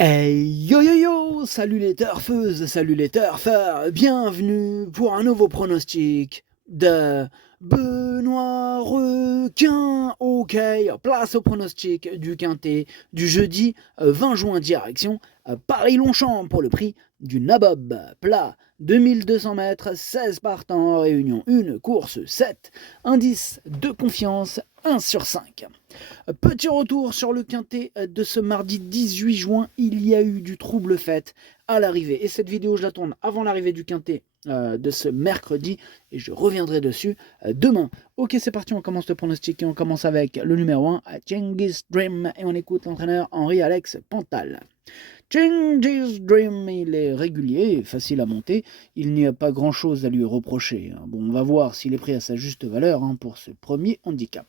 Hey yo yo yo, salut les turfeuses, salut les turfeurs, bienvenue pour un nouveau pronostic de Benoît Requin. Ok, place au pronostic du Quintet du jeudi 20 juin direction Paris-Longchamp pour le prix du Nabob plat 2200 mètres, 16 partants, réunion 1, course 7, indice de confiance 1 sur 5. Petit retour sur le quintet de ce mardi 18 juin, il y a eu du trouble fait à l'arrivée. Et cette vidéo, je la tourne avant l'arrivée du quintet de ce mercredi et je reviendrai dessus demain. Ok, c'est parti, on commence le pronostic et on commence avec le numéro 1, Genghis Dream, et on écoute l'entraîneur Henri-Alex Pantal. Genghis Dream, il est régulier, facile à monter, il n'y a pas grand chose à lui reprocher. Bon, on va voir s'il est pris à sa juste valeur pour ce premier handicap.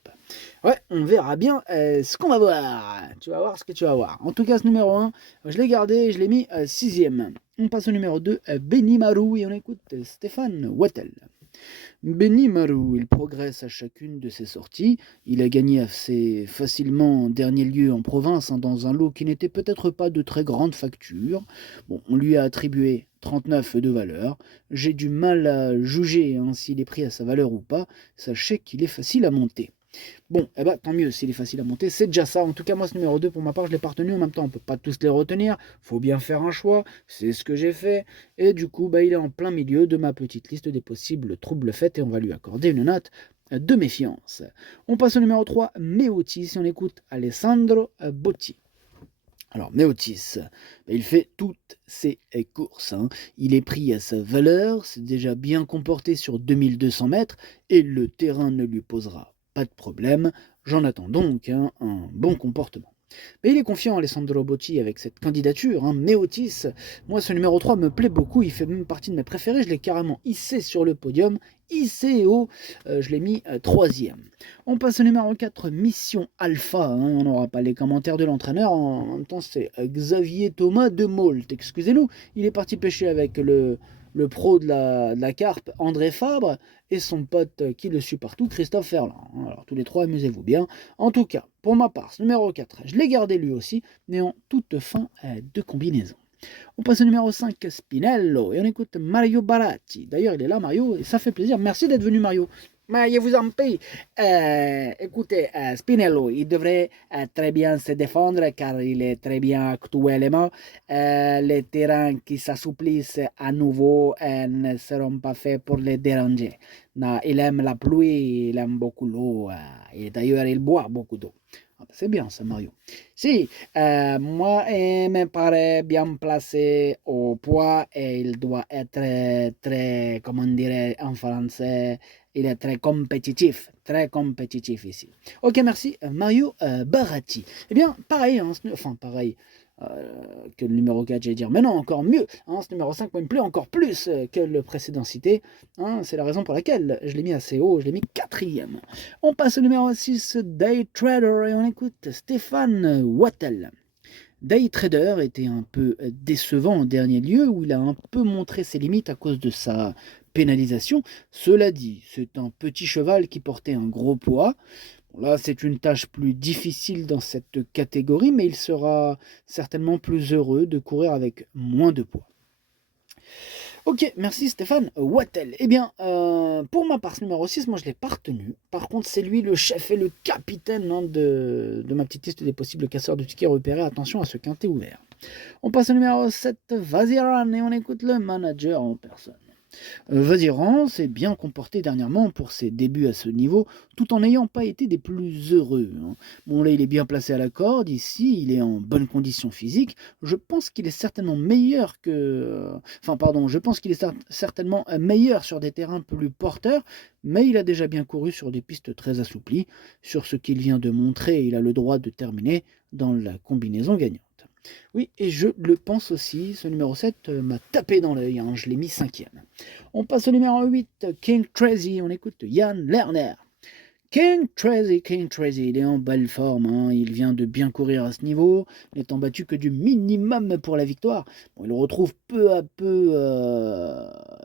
Ouais, on verra bien ce qu'on va voir. Tu vas voir ce que tu vas voir. En tout cas, ce numéro 1, je l'ai gardé et je l'ai mis 6ème. On passe au numéro 2, Benny Marou, et on écoute Stéphane Wattel. Benny Marou, il progresse à chacune de ses sorties. Il a gagné assez facilement en dernier lieu en province, dans un lot qui n'était peut-être pas de très grande facture. Bon, on lui a attribué 39 de valeur. J'ai du mal à juger s'il est pris à sa valeur ou pas. Sachez qu'il est facile à monter. Bon, tant mieux, s'il est facile à monter, c'est déjà ça. En tout cas, moi, ce numéro 2, pour ma part, je l'ai pas retenu. En même temps, on peut pas tous les retenir. Faut bien faire un choix. C'est ce que j'ai fait. Et du coup, il est en plein milieu de ma petite liste des possibles troubles faits et on va lui accorder une note de méfiance. On passe au numéro 3, Meotis, si on écoute Alessandro Botti. Alors, Meotis, il fait toutes ses courses. Il est pris à sa valeur, c'est déjà bien comporté sur 2200 mètres et le terrain ne lui posera pas de problème. J'en attends donc un bon comportement. Mais il est confiant, Alessandro Botti, avec cette candidature. Meotis, moi, ce numéro 3 me plaît beaucoup. Il fait même partie de mes préférés. Je l'ai carrément hissé sur le podium. Hissé haut. Je l'ai mis 3ème. On passe au numéro 4, Mission Alpha. On n'aura pas les commentaires de l'entraîneur. En même temps, c'est Xavier Thomas de Mault. Excusez-nous. Il est parti pêcher avec le pro de la carpe, André Fabre, et son pote qui le suit partout, Christophe Ferland. Alors, tous les trois, amusez-vous bien. En tout cas, pour ma part, ce numéro 4, je l'ai gardé lui aussi, mais en toute fin de combinaison. On passe au numéro 5, Spinello, et on écoute Mario Baratti. D'ailleurs, il est là, Mario, et ça fait plaisir. Merci d'être venu, Mario. Mais je vous en prie. Écoutez, Spinello, il devrait très bien se défendre car il est très bien actuellement. Les terrains qui s'assouplissent à nouveau ne seront pas faits pour les déranger. Non, il aime la pluie, il aime beaucoup l'eau, et d'ailleurs, il boit beaucoup d'eau. C'est bien ça, Mario. Si, moi, il me paraît bien placé au poids et il doit être très, comment dirait en français, il est très compétitif ici. Ok, merci, Mario Baratti. Eh bien, pareil, pareil que le numéro 4, j'allais dire, mais non, encore mieux. Ce numéro 5 me plaît encore plus que le précédent cité. C'est la raison pour laquelle je l'ai mis assez haut, je l'ai mis 4ème. On passe au numéro 6, Day Trader, et on écoute Stéphane Wattel. Day Trader était un peu décevant en dernier lieu, où il a un peu montré ses limites à cause de sa pénalisation. Cela dit, c'est un petit cheval qui portait un gros poids. Bon, là, c'est une tâche plus difficile dans cette catégorie, mais il sera certainement plus heureux de courir avec moins de poids. Ok, merci Stéphane Wattel. Eh bien, pour ma part, ce numéro 6, moi je ne l'ai pas retenu. Par contre, c'est lui le chef et le capitaine de ma petite liste des possibles casseurs de tickets repérés. Attention à ce quintet ouvert. On passe au numéro 7, Vaziran, et on écoute le manager en personne. Vadiran s'est bien comporté dernièrement pour ses débuts à ce niveau, tout en n'ayant pas été des plus heureux. Bon, là, il est bien placé à la corde, ici, il est en bonne condition physique. Je pense qu'il est certainement meilleur je pense qu'il est certainement meilleur sur des terrains plus porteurs, mais il a déjà bien couru sur des pistes très assouplies. Sur ce qu'il vient de montrer, il a le droit de terminer dans la combinaison gagnante. Oui, et je le pense aussi, ce numéro 7 m'a tapé dans l'œil, je l'ai mis 5ème. On passe au numéro 8, King Tracy, on écoute Yann Lerner. King Tracy, il est en belle forme, il vient de bien courir à ce niveau, n'étant battu que du minimum pour la victoire. Bon, il retrouve peu à peu,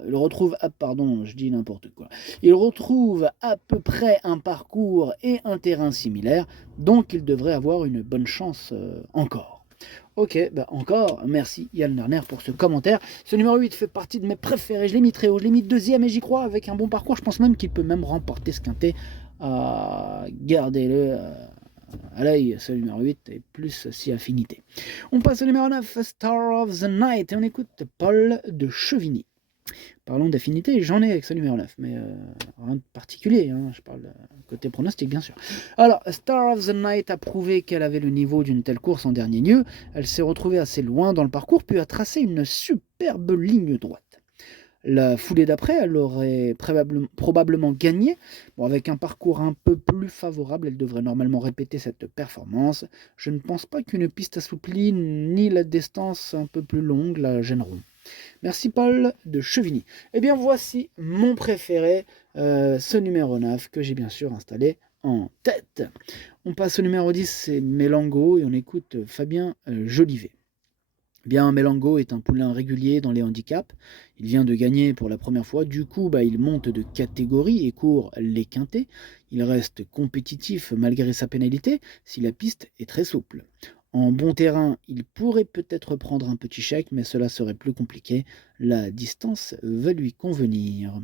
je dis n'importe quoi. Il retrouve à peu près un parcours et un terrain similaire, donc il devrait avoir une bonne chance encore. Ok, bah encore, merci Yann Lerner pour ce commentaire. Ce numéro 8 fait partie de mes préférés, je l'ai mis très haut, je l'ai mis deuxième et j'y crois, avec un bon parcours, je pense même qu'il peut même remporter ce quintet. Gardez-le à l'œil, ce numéro 8 est plus si affinité. On passe au numéro 9, Star of the Night, et on écoute Paul de Chevigny. Parlons d'affinité, j'en ai avec ce numéro 9, mais rien de particulier, hein, je parle côté pronostic bien sûr. Alors, Star of the Night a prouvé qu'elle avait le niveau d'une telle course en dernier lieu, elle s'est retrouvée assez loin dans le parcours, puis a tracé une superbe ligne droite. La foulée d'après, elle aurait probablement gagné. Bon, avec un parcours un peu plus favorable, elle devrait normalement répéter cette performance. Je ne pense pas qu'une piste assouplie ni la distance un peu plus longue la gêneront. Merci Paul de Chevigny. Eh bien voici mon préféré, ce numéro 9 que j'ai bien sûr installé en tête. On passe au numéro 10, c'est Mélango et on écoute Fabien Jolivet. Bien, Mélango est un poulain régulier dans les handicaps. Il vient de gagner pour la première fois. Du coup, il monte de catégorie et court les quintés. Il reste compétitif malgré sa pénalité si la piste est très souple. En bon terrain, il pourrait peut-être prendre un petit chèque, mais cela serait plus compliqué. La distance va lui convenir.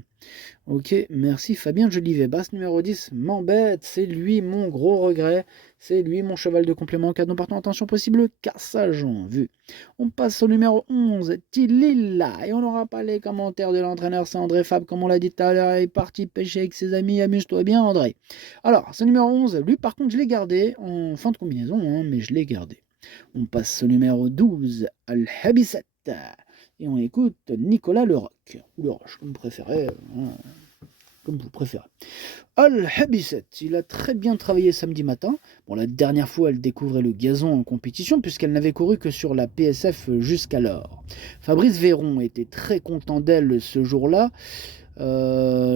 Ok, merci Fabien Jolivet. Basse numéro 10 m'embête, c'est lui mon gros regret. C'est lui mon cheval de complément. Cadeau partant, attention possible, cassage en vue. On passe au numéro 11, Tilila. Et on n'aura pas les commentaires de l'entraîneur, c'est André Fab, comme on l'a dit tout à l'heure. Il est parti pêcher avec ses amis. Amuse-toi bien, André. Alors, ce numéro 11, lui par contre, je l'ai gardé en fin de combinaison, hein, mais je l'ai gardé. On passe au numéro 12, Al-Habisset. Et on écoute Nicolas Leroc, ou Leroche, comme vous préférez. Comme vous préférez. Al-Habisset, il a très bien travaillé samedi matin. Bon, la dernière fois, elle découvrait le gazon en compétition, puisqu'elle n'avait couru que sur la PSF jusqu'alors. Fabrice Véron était très content d'elle ce jour-là.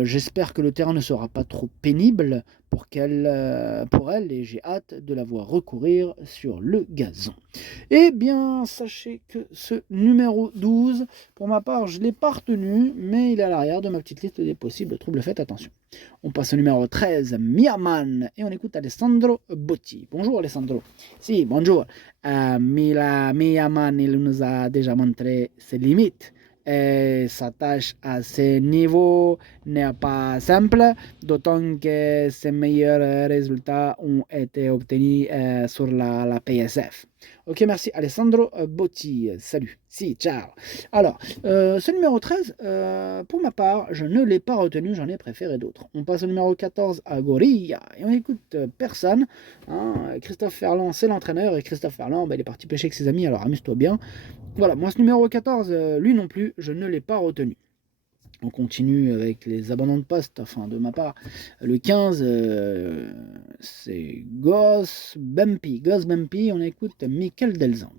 J'espère que le terrain ne sera pas trop pénible pour elle et j'ai hâte de la voir recourir sur le gazon. Eh bien, sachez que ce numéro 12, pour ma part, je ne l'ai pas retenu, mais il est à l'arrière de ma petite liste des possibles troubles faits, attention. On passe au numéro 13, Miaman, et on écoute Alessandro Botti. Bonjour Alessandro. Si, bonjour. Miaman, il nous a déjà montré ses limites. Et sa tâche à ce niveau n'est pas simple, d'autant que ses meilleurs résultats ont été obtenus sur la PSF. Ok, merci Alessandro Botti. Salut. Si, ciao. Alors, ce numéro 13, pour ma part, je ne l'ai pas retenu, j'en ai préféré d'autres. On passe au numéro 14 à Gorilla et on écoute personne. Hein, Christophe Ferland, c'est l'entraîneur et Christophe Ferland, il est parti pêcher avec ses amis, alors amuse-toi bien. Voilà, moi ce numéro 14, lui non plus, je ne l'ai pas retenu. On continue avec les abandons de poste, enfin de ma part. Le 15, c'est Goss Bumpy. On écoute Michael Delzang.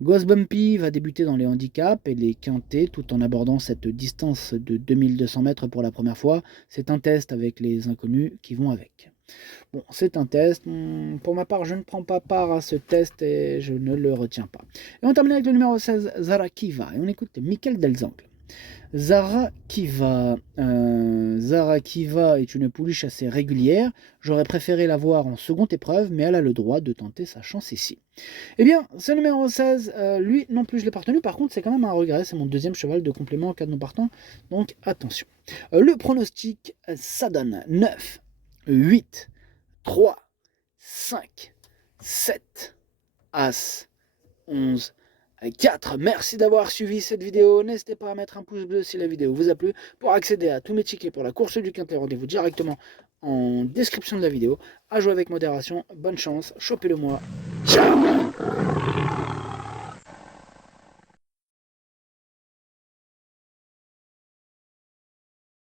Goss Bumpy va débuter dans les handicaps et les quintés tout en abordant cette distance de 2200 mètres pour la première fois. C'est un test avec les inconnus qui vont avec. Bon, c'est un test. Pour ma part, je ne prends pas part à ce test et je ne le retiens pas. Et on termine avec le numéro 16, Zara Kiva. Et on écoute Michael Delzang. Zara Kiva est une pouliche assez régulière. J'aurais préféré la voir en seconde épreuve, mais elle a le droit de tenter sa chance ici. Eh bien, ce numéro 16, lui non plus je l'ai pas retenu. Par contre, c'est quand même un regret. C'est mon deuxième cheval de complément en cas de non partant. Donc attention. Le pronostic, ça donne 9, 8, 3, 5, 7, As, 11, 4. Merci d'avoir suivi cette vidéo. N'hésitez pas à mettre un pouce bleu si la vidéo vous a plu. Pour accéder à tous mes tickets pour la course du quintet, rendez-vous directement en description de la vidéo. À jouer avec modération. Bonne chance. Chopez-le moi. Ciao.